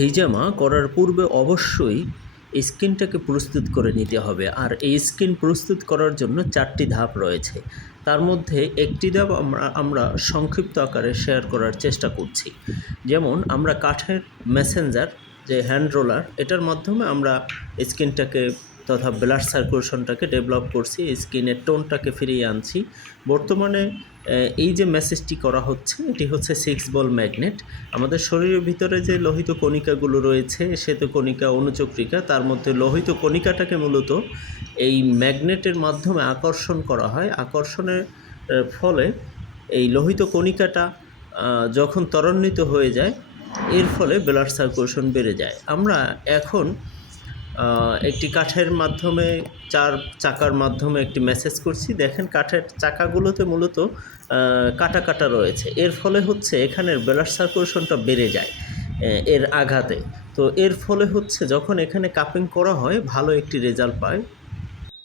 হিজামা করার পূর্বে অবশ্যই স্কিনটাকে প্রস্তুত করে নিতে হবে। আর এই স্কিন প্রস্তুত করার জন্য 4টি ধাপ রয়েছে। তার মধ্যে একটি ধাপ আমরা সংক্ষিপ্ত আকারে শেয়ার করার চেষ্টা করছি। যেমন আমরা কাঠের মেসেঞ্জার যে হ্যান্ড রোলার, এটার মাধ্যমে আমরা স্কিনটাকে তথা ব্লাড সার্কুলেশনটাকে ডেভেলপ করছি, স্কিনের টোনটাকে ফিরিয়ে আনছি। বর্তমানে এই যে মেসেজটি করা হচ্ছে, এটি হচ্ছে 6 বল ম্যাগনেট। আমাদের শরীরের ভিতরে যে লোহিত কণিকাগুলো রয়েছে, শ্বেত কণিকা, অনুচক্রিকা, তার মধ্যে লোহিত কণিকাটাকে মূলত এই ম্যাগনেটের মাধ্যমে আকর্ষণ করা হয়। আকর্ষণের ফলে এই লোহিত কণিকাটা যখন ত্বরান্বিত হয়ে যায়, এর ফলে ব্লাড সার্কুলেশন বেড়ে যায়। আমরা এখন একটি কাঠের মাধ্যমে 4 চাকার মাধ্যমে একটি মেসেজ করছি। দেখেন কাঠের চাকাগুলোতে মূলত কাটা কাটা রয়েছে। এর ফলে হচ্ছে এখানের ব্লাড সার্কুলেশনটা বেড়ে যায় এর আঘাতে। তো এর ফলে হচ্ছে যখন এখানে কাপিং করা হয় ভালো একটি রেজাল্ট পায়।